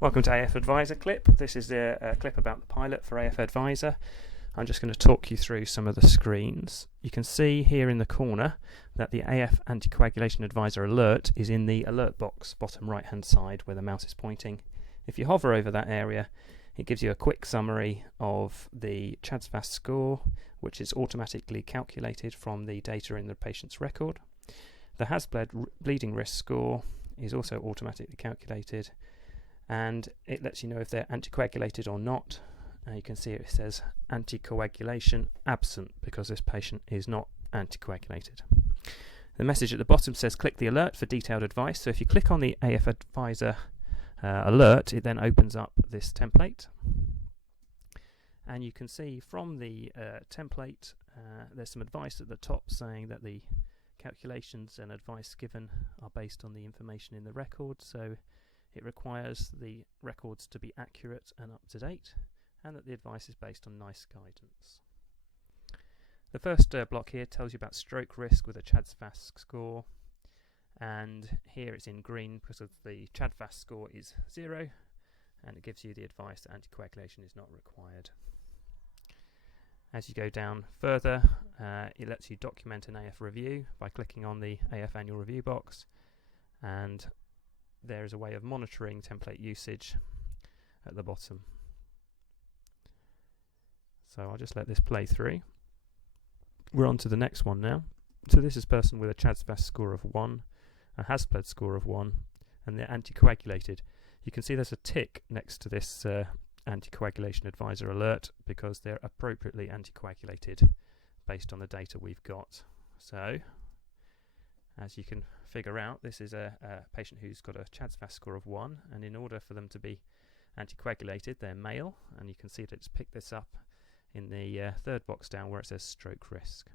Welcome to AF Advisor clip. This is a clip about the pilot for AF Advisor. I'm just going to talk you through some of the screens. You can see here in the corner that the AF Anticoagulation Advisor alert is in the alert box, bottom right hand side where the mouse is pointing. If you hover over that area, it gives you a quick summary of the CHADS-VAS score, which is automatically calculated from the data in the patient's record. The bleeding risk score is also automatically calculated, and it lets you know if they're anticoagulated or not. You can see it says anticoagulation absent because this patient is not anticoagulated. The message at the bottom says click the alert for detailed advice. So if you click on the AF Advisor alert, it then opens up this template, and you can see from the template there's some advice at the top saying that the calculations and advice given are based on the information in the record, so it requires the records to be accurate and up to date, and that the advice is based on NICE guidance. The first block here tells you about stroke risk with a CHADS-VAS score, and here it's in green because of the CHADS-VAS score is 0, and it gives you the advice that anticoagulation is not required. As you go down further, it lets you document an AF review by clicking on the AF annual review box, and there is a way of monitoring template usage at the bottom. So I'll just let this play through. We're on to the next one now. So this is a person with a CHADS-VAS score of 1, a HASPLED score of 1, and they're anticoagulated. You can see there's a tick next to this anticoagulation advisor alert because they're appropriately anticoagulated based on the data we've got. So as you can figure out, this is a patient who's got a CHADS-VAS score of 1, and in order for them to be anticoagulated, they're male, and you can see that it's picked this up in the third box down where it says stroke risk.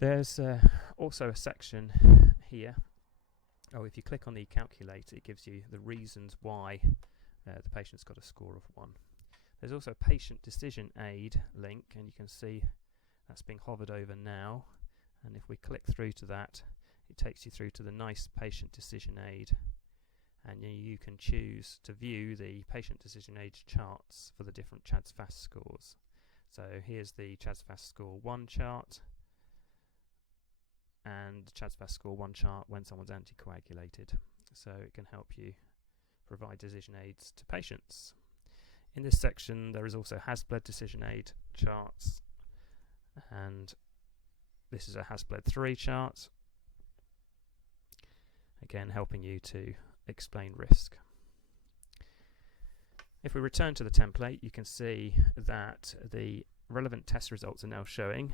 There's also a section here. If you click on the calculator, it gives you the reasons why the patient's got a score of 1. There's also a patient decision aid link, and you can see that's being hovered over now. And if we click through to that, it takes you through to the NICE patient decision aid, and you can choose to view the patient decision aid charts for the different CHADS-VAS scores. So here's the CHADS-VAS score 1 chart, and CHADS-VAS score 1 chart when someone's anticoagulated. So it can help you provide decision aids to patients. In this section there is also HASPLED decision aid charts, and this is a HASPLED 3 chart, again helping you to explain risk. If we return to the template, you can see that the relevant test results are now showing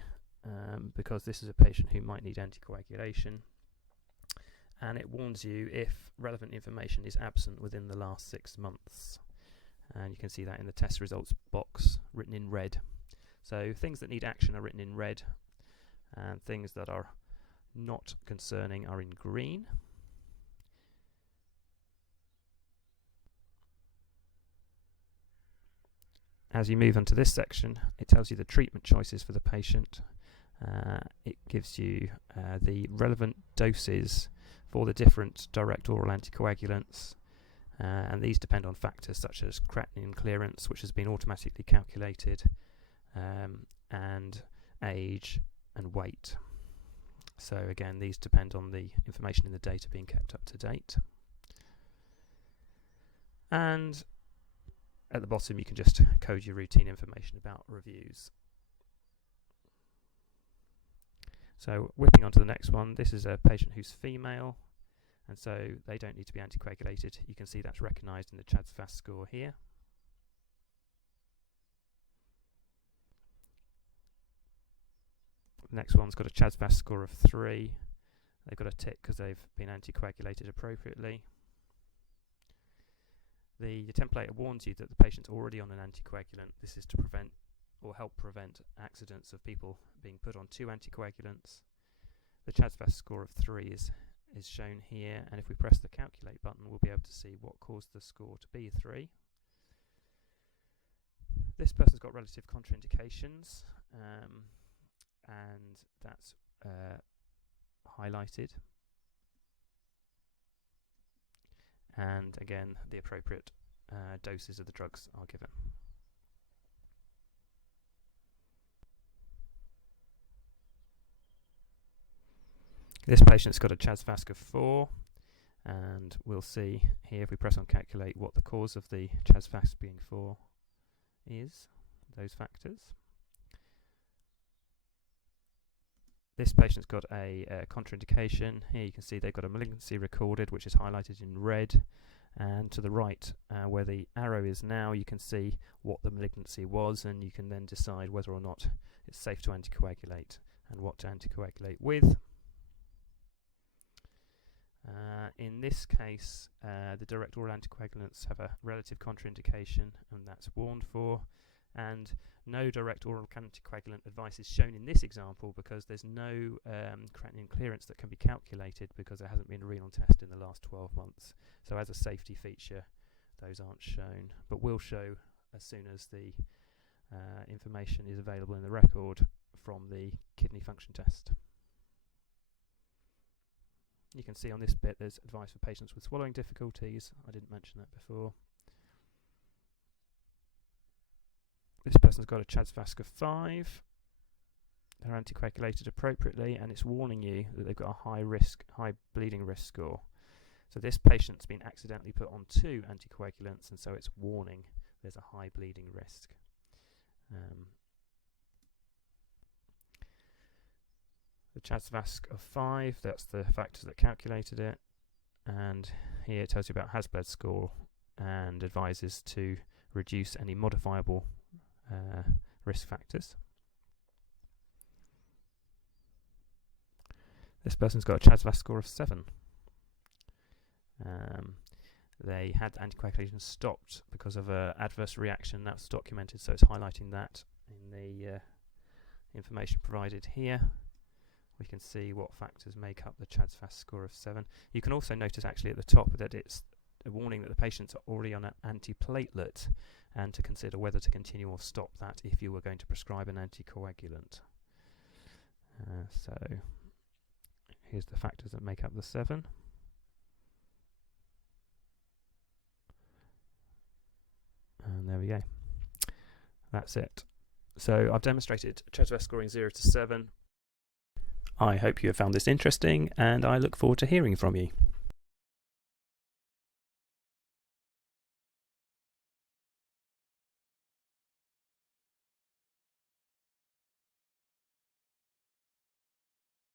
because this is a patient who might need anticoagulation, and it warns you if relevant information is absent within the last 6 months, and you can see that in the test results box written in red. So things that need action are written in red, and things that are not concerning are in green. As you move on to this section, it tells you the treatment choices for the patient. It gives you the relevant doses for the different direct oral anticoagulants, and these depend on factors such as creatinine clearance, which has been automatically calculated, and age and weight. So again, these depend on the information in the data being kept up to date. And at the bottom you can just code your routine information about reviews. So whipping onto the next one, this is a patient who's female, and so they don't need to be anticoagulated. You can see that's recognised in the CHADS-VAS score here. The next one's got a CHADS-VAS score of 3. They've got a tick because they've been anticoagulated appropriately. The template warns you that the patient's already on an anticoagulant. This is to prevent or help prevent accidents of people being put on 2 anticoagulants. The CHADS-VAS score of 3 is shown here, and if we press the calculate button we'll be able to see what caused the score to be 3. This person's got relative contraindications, and that's highlighted. and again the appropriate doses of the drugs are given. This patient's got a CHA2DS2-VASc of 4, and we'll see here if we press on calculate what the cause of the CHA2DS2-VASc being 4 is, those factors. This patient's got a contraindication. Here you can see they've got a malignancy recorded, which is highlighted in red, and to the right where the arrow is now you can see what the malignancy was, and you can then decide whether or not it's safe to anticoagulate and what to anticoagulate with. In this case, the direct oral anticoagulants have a relative contraindication, and that's warned for, and no direct oral anticoagulant advice is shown in this example because there's no creatinine clearance that can be calculated because there hasn't been a renal test in the last 12 months. So as a safety feature, those aren't shown, but will show as soon as the information is available in the record from the kidney function test. You can see on this bit there's advice for patients with swallowing difficulties. I didn't mention that before. This person's got a CHA2DS2-VASc of 5. They're anticoagulated appropriately, and it's warning you that they've got a high bleeding risk score. So this patient's been accidentally put on 2 anticoagulants, and so it's warning there's a high bleeding risk. The CHA2DS2-VASc of 5, that's the factors that calculated it, and here it tells you about HAS-BLED score and advises to reduce any modifiable risk factors. This person's got a CHA2DS2-VASc score of 7. They had anticoagulation stopped because of an adverse reaction. That's documented, so it's highlighting that in the information provided here. We can see what factors make up the CHA2DS2-VASc score of 7. You can also notice actually at the top that it's a warning that the patients are already on an antiplatelet, and to consider whether to continue or stop that if you were going to prescribe an anticoagulant. So here's the factors that make up the 7. And there we go. That's it. So I've demonstrated CHA2DS2-VASc scoring 0 to 7. I hope you have found this interesting, and I look forward to hearing from you.